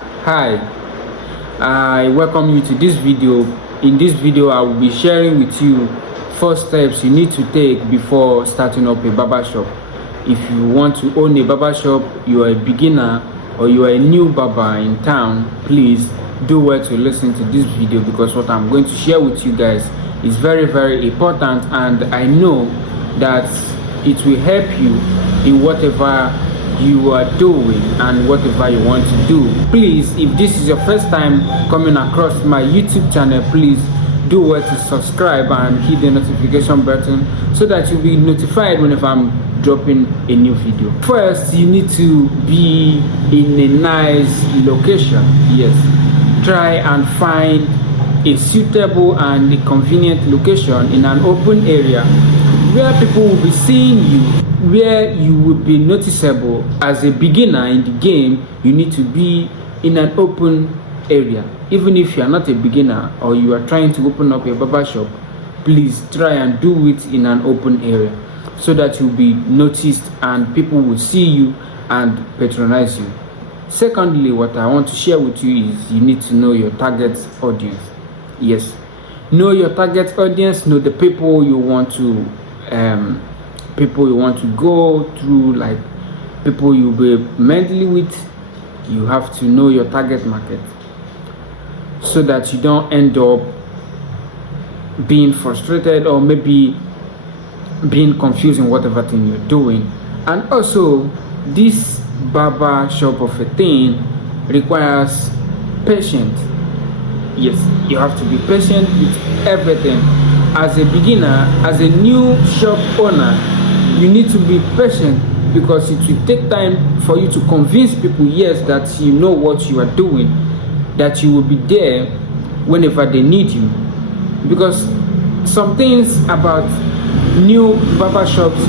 Hi, I welcome you to this video. In this video I will be sharing with you 4 steps you need to take before starting up a barbershop. If you want to own a barbershop, you are a beginner or you are a new barber in town, please do well to listen to this video, because what I'm going to share with you guys is very important, and I know that it will help you in whatever you are doing and whatever you want to do. Please, if this is your first time coming across my YouTube channel, please do well to subscribe and hit the notification button so that you'll be notified whenever I'm dropping a new video. First, you need to be in a nice location. Yes, try and find a suitable and a convenient location in an open area where people will be seeing you, where you will be noticeable. As a beginner in the game, you need to be in an open area. Even if you are not a beginner or you are trying to open up a barbershop, please try and do it in an open area so that you'll be noticed and people will see you and patronize you. Secondly, what I want to share with you is you need to know your target audience. Yes, know your target audience, know the people you want to go through, like people you'll be mentally with. You have to know your target market so that you don't end up being frustrated or maybe being confused in whatever thing you're doing. And also, this barber shop of a thing requires patience. Yes, you have to be patient with everything. As a beginner, as a new shop owner, you need to be patient, because it will take time for you to convince people, yes, that you know what you are doing, that you will be there whenever they need you. Because some things about new barbershops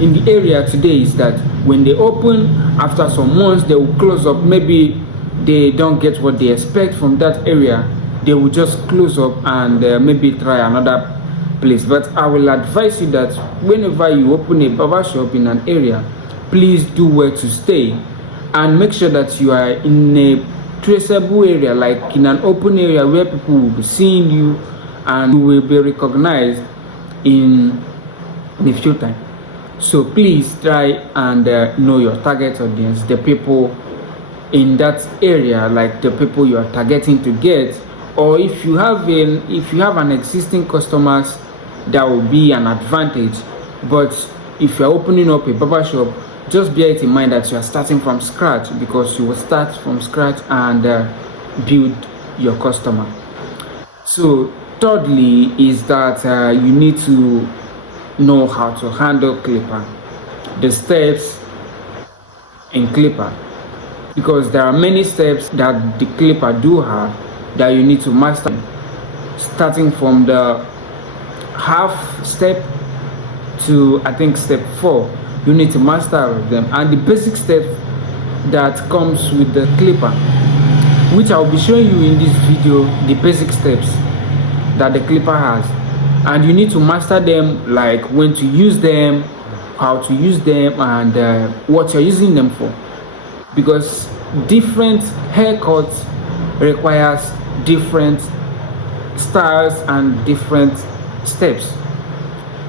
in the area today is that when they open, after some months they will close up. Maybe they don't get what they expect from that area, they will just close up and maybe try another place. But I will advise you that whenever you open a barbershop in an area, please do well to stay and make sure that you are in a traceable area, like in an open area where people will be seeing you and you will be recognized in the future. So please try and know your target audience, the people in that area, like the people you are targeting to get. Or if you have an existing customers, that will be an advantage. But if you are opening up a barbershop, just bear it in mind that you are starting from scratch, because you will start from scratch and build your customer. So thirdly is that you need to know how to handle clipper, the steps in clipper, because there are many steps that the clipper do have that you need to master, starting from the half step to I think step 4. You need to master them, and the basic steps that comes with the clipper, which I'll be showing you in this video, the basic steps that the clipper has, and you need to master them, like when to use them, how to use them, and what you're using them for, because different haircuts requires different styles and different steps.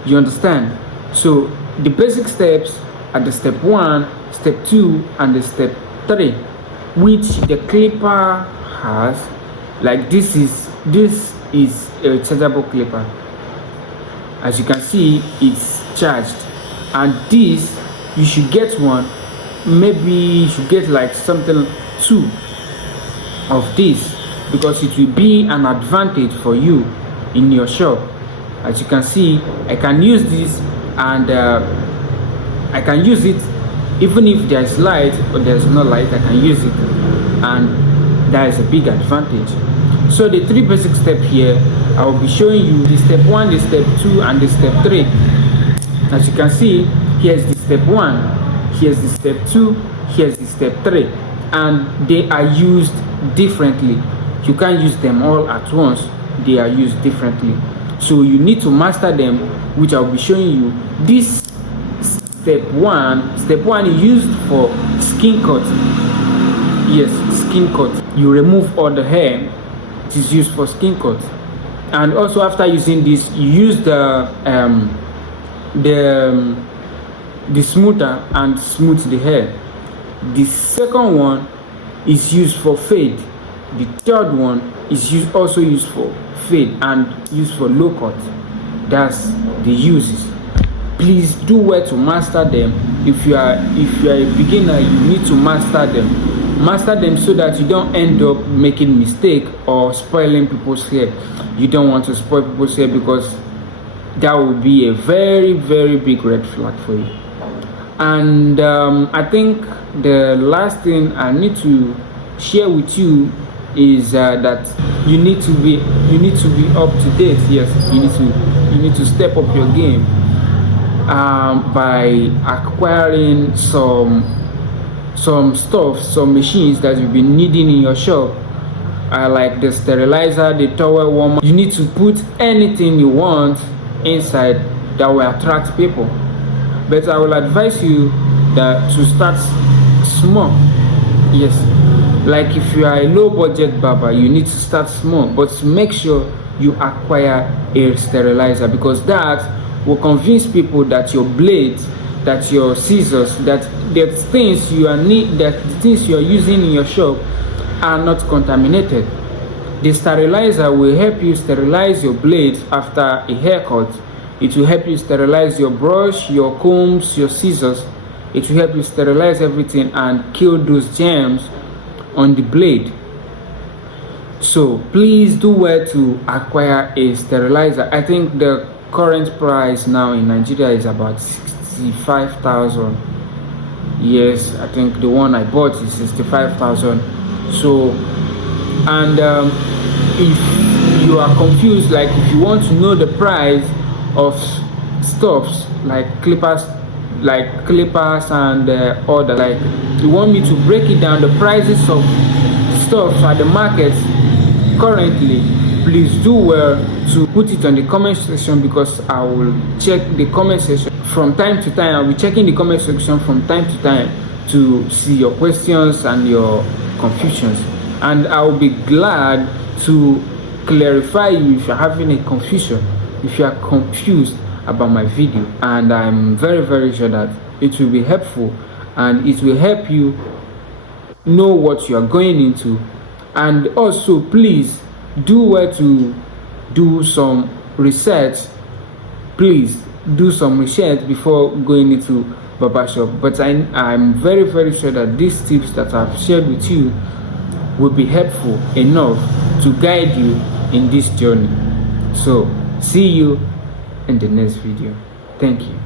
You understand? So the basic steps are the step 1, step 2, and the step 3, which the clipper has. Like this is a rechargeable clipper. As you can see, it's charged, and this, you should get one. Maybe you should get like something 2 of this, because it will be an advantage for you in your shop. As you can see, I can use this, and I can use it even if there's light or there's no light. I can use it, and that is a big advantage. So the 3 basic steps here, I will be showing you the step 1, the step 2, and the step 3. As you can see, here's the step 1, here's the step 2, here's the step 3, and they are used differently. You can't use them all at once, they are used differently. So you need to master them, which I'll be showing you. This step one is used for skin cut. Yes, skin cut. You remove all the hair. It is used for skin cut. And also after using this, you use the smoother and smooth the hair. The second one is used for fade. The third one is also used for fade and used for low cut. That's the uses. Please do well to master them. If you are a beginner, you need to master them so that you don't end up making mistake or spoiling people's hair. You don't want to spoil people's hair, because that will be a very, very big red flag for you. And I think the last thing I need to share with you is that you need to be up to date. Yes, you need to step up your game by acquiring some stuff, some machines that you've been needing in your shop, like the sterilizer, the towel warmer. You need to put anything you want inside that will attract people. But I will advise you that to start small. Yes, like if you are a low budget barber, you need to start small, but make sure you acquire a sterilizer, because that will convince people that your blades, that your scissors, that the things you are using in your shop are not contaminated. The sterilizer will help you sterilize your blades after a haircut. It will help you sterilize your brush, your combs, your scissors. It will help you sterilize everything and kill those germs on the blade. So please do well to acquire a sterilizer. I think the current price now in Nigeria is about 65,000. Yes, I think the one I bought is 65,000. So, and if you are confused, like if you want to know the price of stuffs like clippers and other, like you want me to break it down, the prices of stuff at the market currently, please do well to put it on the comment section, because I will check the comment section from time to time. I'll be checking the comment section from time to time to see your questions and your confusions, and I will be glad to clarify you if you're having a confusion, if you are confused about my video. And I'm very, very sure that it will be helpful and it will help you know what you are going into. And also please do well to do some research. Please do some research before going into barbershop. But I'm very, very sure that these tips that I've shared with you will be helpful enough to guide you in this journey. So see you in the next video. Thank you.